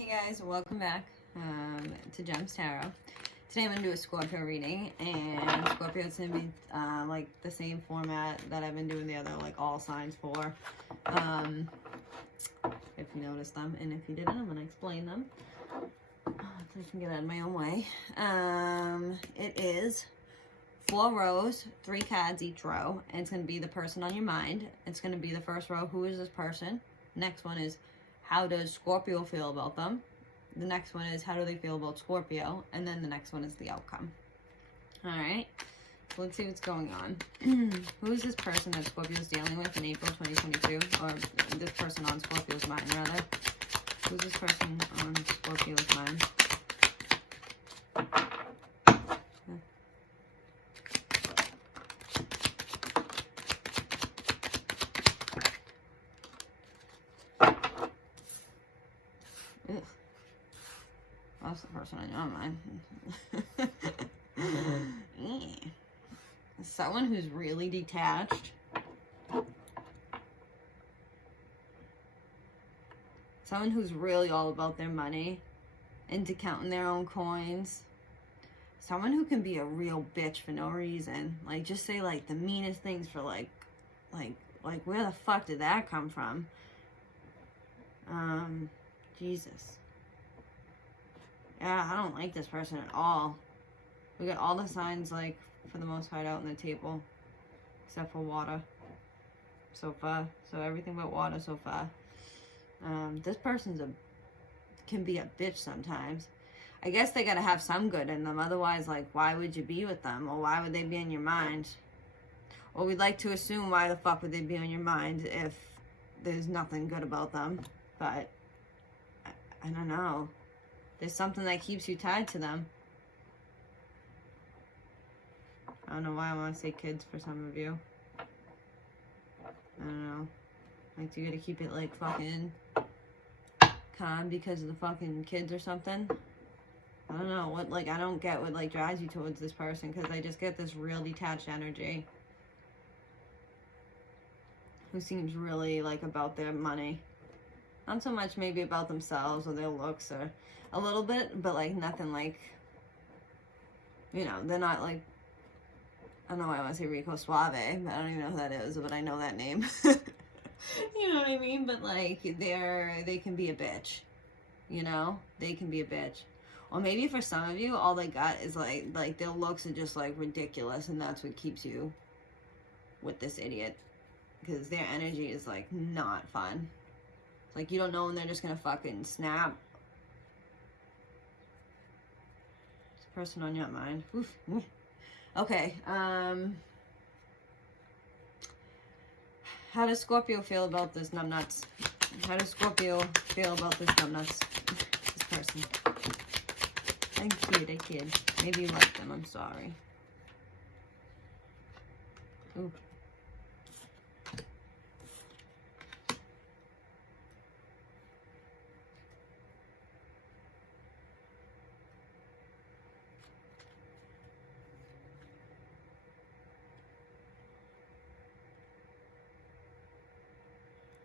Hey guys, welcome back to Gems Tarot. Today I'm going to do a Scorpio reading, and Scorpio is going to be like the same format that I've been doing the other, like all signs for. If you noticed them, and if you didn't, I'm going to explain them. So I can get out of my own way. It is 4 rows, 3 cards each row, and it's going to be the person on your mind. It's going to be the first row, who is this person? Next one is, how does Scorpio feel about them? The next one is, how do they feel about Scorpio? And then the next one is the outcome. All right, so let's see what's going on. Who is this person that Scorpio's dealing with in April 2022? Or this person on Scorpio's mind, rather. Who's this person on Scorpio's mind? Ugh. That's the person on your mind. Yeah. Someone who's really detached. Someone who's really all about their money, into counting their own coins. Someone who can be a real bitch for no reason. Like, just say like the meanest things for like where the fuck did that come from? Jesus. Yeah, I don't like this person at all. We got all the signs, like, for the most part, out on the table. Except for water. So far. So everything but water so far. This person's can be a bitch sometimes. I guess they gotta have some good in them. Otherwise, like, why would you be with them? Or why would they be in your mind? Or we'd like to assume, why the fuck would they be on your mind if there's nothing good about them? But I don't know. There's something that keeps you tied to them. I don't know why I want to say kids for some of you. I don't know. Like, do you gotta keep it, like, fucking calm because of the fucking kids or something? I don't know. What, like, I don't get what, like, drives you towards this person, because I just get this real detached energy. Who seems really, like, about their money. Not so much maybe about themselves or their looks, or a little bit, but like nothing like, you know, they're not like, I don't know why I want to say Rico Suave, but I don't even know who that is, but I know that name. You know what I mean? But like, they can be a bitch, you know? They can be a bitch. Or maybe for some of you, all they got is like their looks are just like ridiculous, and that's what keeps you with this idiot. Because their energy is like not fun. Like, you don't know when they're just gonna fucking snap. This person on your mind. Oof. Okay, how does Scorpio feel about this numbnuts? How does Scorpio feel about this numbnuts? This person. I kid. Maybe you like them, I'm sorry. Ooh.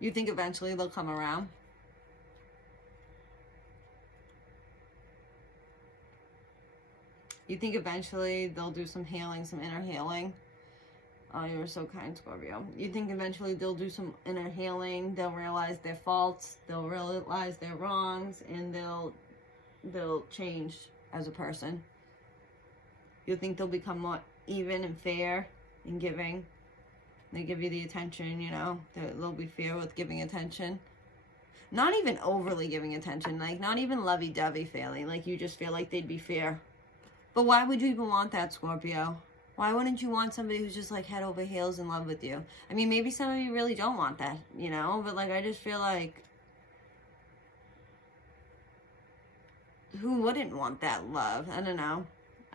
You think eventually they'll come around? You think eventually they'll do some healing, some inner healing? Oh, you were so kind, Scorpio. You think eventually they'll do some inner healing, they'll realize their faults, they'll realize their wrongs, and they'll change as a person. You think they'll become more even and fair and giving? They give you the attention, you know. They'll be fair with giving attention. Not even overly giving attention. Like, not even lovey-dovey failing. Like, you just feel like they'd be fair. But why would you even want that, Scorpio? Why wouldn't you want somebody who's just, like, head over heels in love with you? I mean, maybe some of you really don't want that, you know? But, like, I just feel like, who wouldn't want that love? I don't know.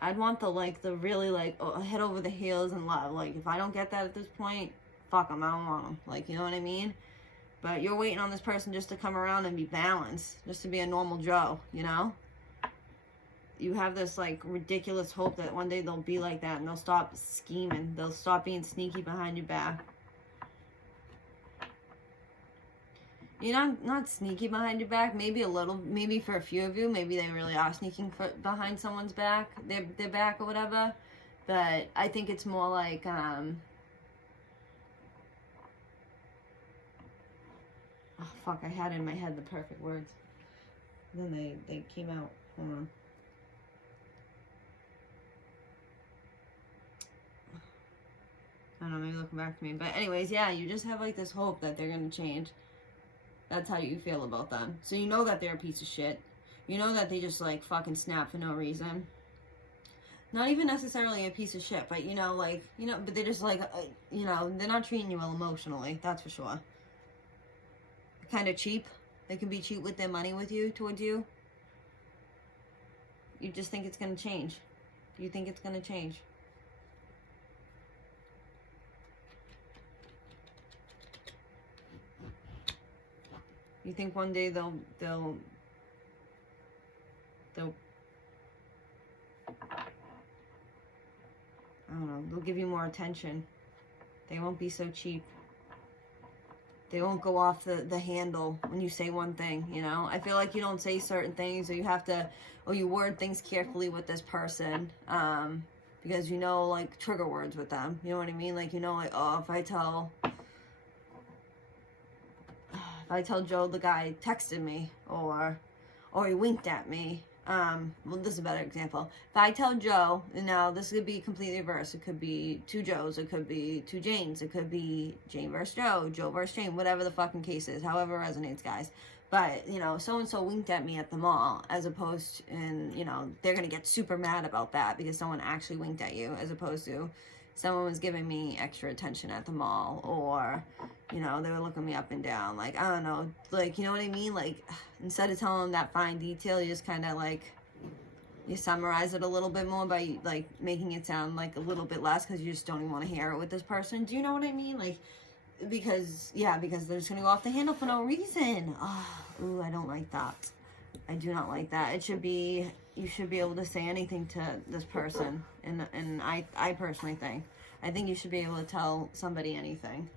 I'd want the really, like, head over the heels in love. Like, if I don't get that at this point, fuck them, I don't want them. Like, you know what I mean? But you're waiting on this person just to come around and be balanced. Just to be a normal Joe, you know? You have this, like, ridiculous hope that one day they'll be like that and they'll stop scheming. They'll stop being sneaky behind your back. You're not sneaky behind your back. Maybe a little, maybe for a few of you, maybe they really are sneaking behind someone's back, their back or whatever. But I think it's more like, oh fuck, I had in my head the perfect words. Then they came out. Hold on. I don't know, maybe they'll come back to me. But anyways, yeah, you just have like this hope that they're gonna change. That's how you feel about them. So you know that they're a piece of shit. You know that they just like fucking snap for no reason. Not even necessarily a piece of shit, but you know, like, you know, but they're just like, you know, they're not treating you well emotionally, that's for sure. Kind of cheap. They can be cheap with their money with you, towards you. You just think it's gonna change. You think it's gonna change. You think one day they'll I don't know, they'll give you more attention. They won't be so cheap. They won't go off the handle when you say one thing, you know? I feel like you don't say certain things, or you have to, or you word things carefully with this person, because you know, like, trigger words with them. You know what I mean? Like, you know, like, oh, if I tell Joe the guy texted me, or he winked at me. Well, this is a better example. If I tell Joe, now this could be completely reverse. It could be two Joes, it could be two Janes, it could be Jane versus Joe, Joe versus Jane, whatever the fucking case is, however it resonates, guys. But, you know, so-and-so winked at me at the mall, as opposed to, and, you know, they're going to get super mad about that because someone actually winked at you, as opposed to someone was giving me extra attention at the mall, or, you know, they were looking me up and down. Like, I don't know, like, you know what I mean? Like, instead of telling them that fine detail, you just kind of, like, you summarize it a little bit more by, like, making it sound, like, a little bit less because you just don't even want to hear it with this person. Do you know what I mean? Like, because they're just going to go off the handle for no reason. Oh, ooh, I don't like that. I do not like that. It should be, you should be able to say anything to this person. And I personally think, I think you should be able to tell somebody anything.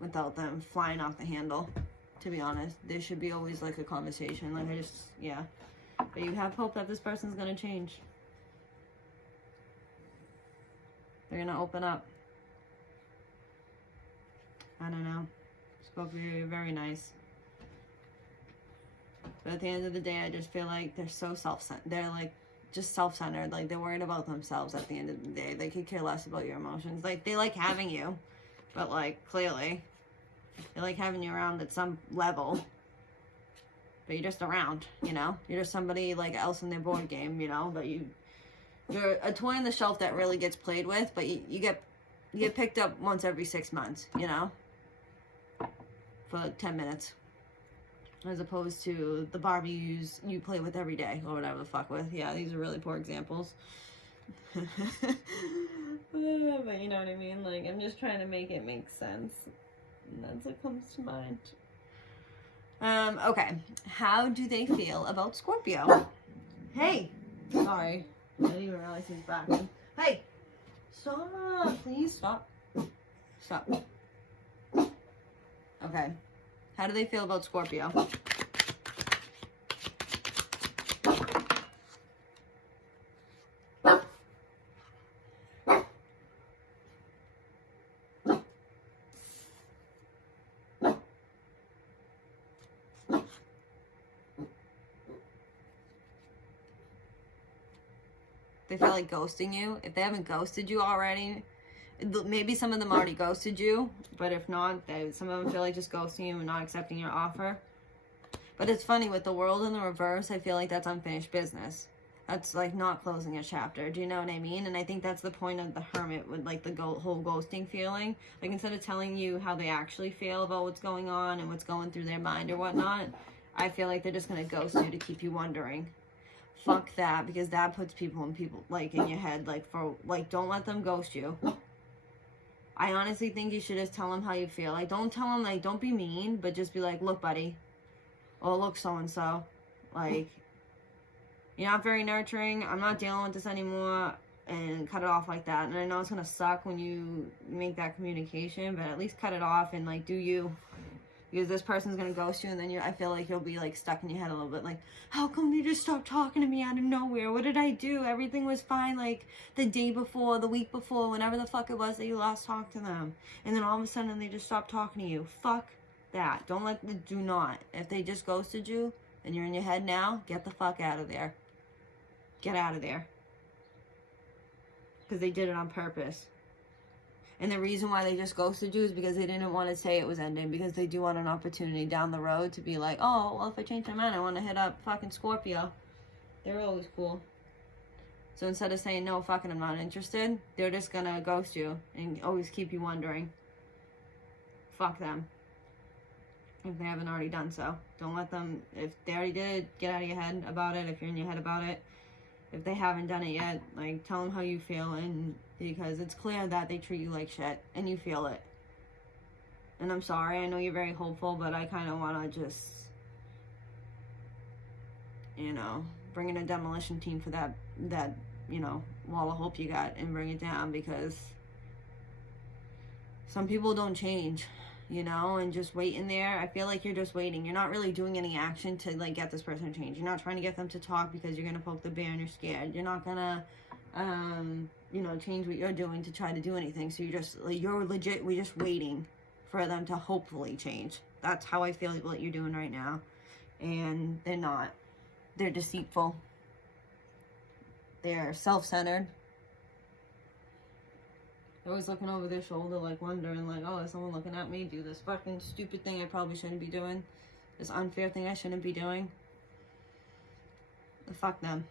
Without them flying off the handle, to be honest. There should be always, like, a conversation. Like, yeah. But you have hope that this person's gonna change. They're gonna open up. I don't know. Scorpio, you're very nice. But at the end of the day, I just feel like they're so self-centered. They're, like, just self-centered. Like, they're worried about themselves at the end of the day. They could care less about your emotions. Like, they like having you. But, like, clearly, they like having you around at some level. But you're just around, you know? You're just somebody, like, else in their board game, you know? But you're a toy on the shelf that really gets played with, but you get picked up once every 6 months, you know? For, like, 10 minutes. As opposed to the Barbie you play with every day, or whatever the fuck with. Yeah, these are really poor examples. But you know what I mean? Like, I'm just trying to make it make sense. And that's what comes to mind. Okay. How do they feel about Scorpio? Hey! Sorry. I didn't even realize he's back. Hey! Stop! Please stop. Stop. Okay. How do they feel about Scorpio? They feel like ghosting you. If they haven't ghosted you already, maybe some of them already ghosted you, but if not, some of them feel like just ghosting you and not accepting your offer. But it's funny, with the world in the reverse, I feel like that's unfinished business. That's like not closing a chapter. Do you know what I mean? And I think that's the point of the Hermit, with like the whole ghosting feeling. Like, instead of telling you how they actually feel about what's going on and what's going through their mind or whatnot, I feel like they're just going to ghost you to keep you wondering. Fuck that, because that puts people like in your head, like, for, like, don't let them ghost you. I honestly think you should just tell them how you feel. Like, don't tell them, like, don't be mean, but just be like, look, buddy, or look, so-and-so, like, you're not very nurturing, I'm not dealing with this anymore, and cut it off like that. And I know it's gonna suck when you make that communication, but at least cut it off and, like, do you. Because this person's going to ghost you, and then I feel like you'll be, like, stuck in your head a little bit. Like, how come they just stopped talking to me out of nowhere? What did I do? Everything was fine, like, the day before, the week before, whenever the fuck it was that you last talked to them. And then all of a sudden, they just stopped talking to you. Fuck that. Do not. If they just ghosted you, and you're in your head now, get the fuck out of there. Get out of there. Because they did it on purpose. And the reason why they just ghosted you is because they didn't want to say it was ending. Because they do want an opportunity down the road to be like, oh, well, if I change my mind, I want to hit up fucking Scorpio. They're always cool. So instead of saying, no, fucking, I'm not interested, they're just going to ghost you and always keep you wondering. Fuck them. If they haven't already done so. Don't let them, if they already did, get out of your head about it. If you're in your head about it. If they haven't done it yet, like, tell them how you feel, and because it's clear that they treat you like shit, and you feel it. And I'm sorry, I know you're very hopeful, but I kind of want to just, you know, bring in a demolition team for that, you know, wall of hope you got, and bring it down, because some people don't change. You know, and just wait in there. I feel like you're just waiting. You're not really doing any action to, like, get this person to change. You're not trying to get them to talk because you're going to poke the bear and you're scared. You're not going to, you know, change what you're doing to try to do anything. So you're just, like, we're just waiting for them to hopefully change. That's how I feel like what you're doing right now. And they're not. They're deceitful. They're self-centered. They're always looking over their shoulder, like, wondering, like, oh, is someone looking at me? Do this fucking stupid thing I probably shouldn't be doing. This unfair thing I shouldn't be doing. Fuck them.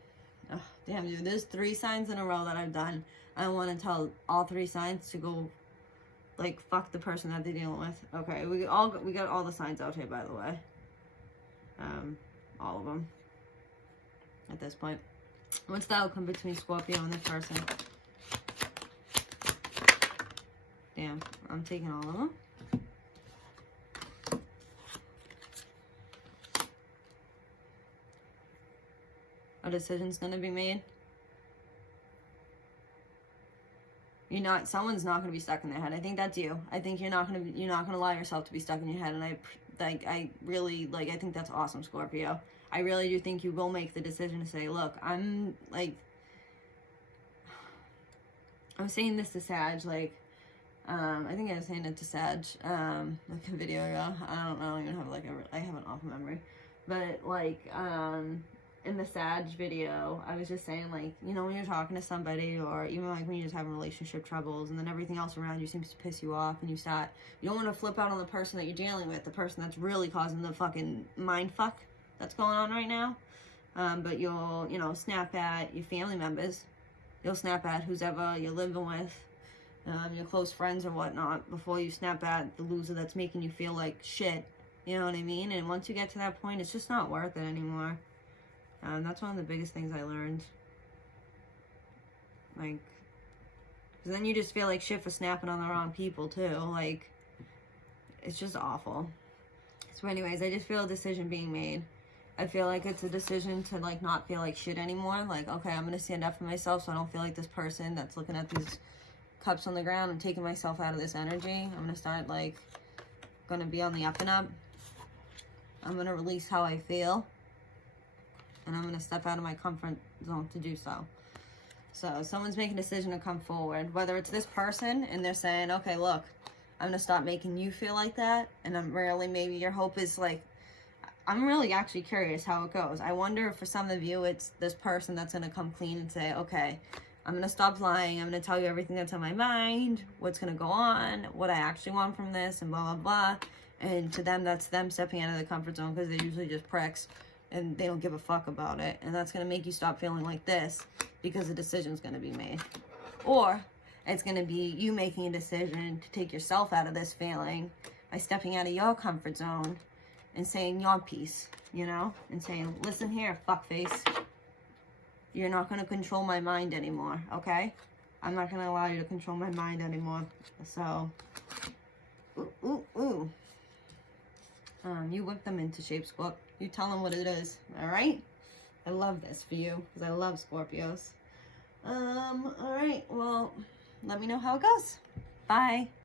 Ugh, damn, dude. There's 3 signs in a row that I've done. I want to tell all 3 signs to go, like, fuck the person that they're dealing with. Okay, we got all the signs out here, by the way. All of them. At this point. What's the outcome between Scorpio and this person? Damn, I'm taking all of them. A decision's gonna be made. Someone's not gonna be stuck in their head. I think that's you. I think you're not gonna allow yourself to be stuck in your head. And I really, like, I think that's awesome, Scorpio. I really do think you will make the decision to say, look, I'm saying this to Sag, like, I think I was saying it to Sag, like a video ago. I don't know, I don't even have, like, I have an awful memory. But, like, in the Sag video, I was just saying, like, you know, when you're talking to somebody, or even, like, when you're just having relationship troubles, and then everything else around you seems to piss you off, and you don't want to flip out on the person that you're dealing with, the person that's really causing the fucking mind fuck that's going on right now. But you'll, you know, snap at your family members. You'll snap at who's ever you're living with. Your close friends or whatnot, before you snap at the loser that's making you feel like shit. You know what I mean? And once you get to that point, it's just not worth it anymore. That's one of the biggest things I learned. Like, because then you just feel like shit for snapping on the wrong people too. Like, it's just awful. So anyways, I just feel a decision being made. I feel like it's a decision to, like, not feel like shit anymore. Like, okay, I'm going to stand up for myself so I don't feel like this person that's looking at these cups on the ground and taking myself out of this energy. I'm gonna start, like, gonna be on the up and up. I'm gonna release how I feel, and I'm gonna step out of my comfort zone to do so. So someone's making a decision to come forward, whether it's this person and they're saying, okay, look, I'm gonna stop making you feel like that, and maybe your hope is, like, I'm really actually curious how it goes. I wonder if for some of you it's this person that's gonna come clean and say, okay, I'm going to stop lying. I'm going to tell you everything that's on my mind, what's going to go on, what I actually want from this, and blah, blah, blah. And to them, that's them stepping out of the comfort zone, because they're usually just pricks and they don't give a fuck about it. And that's going to make you stop feeling like this, because a decision's going to be made. Or it's going to be you making a decision to take yourself out of this feeling by stepping out of your comfort zone and saying your piece, you know, and saying, listen here, fuckface. You're not going to control my mind anymore, okay? I'm not going to allow you to control my mind anymore. So, you whip them into shape, Scorp. You tell them what it is, all right? I love this for you, because I love Scorpios. All right, well, let me know how it goes. Bye.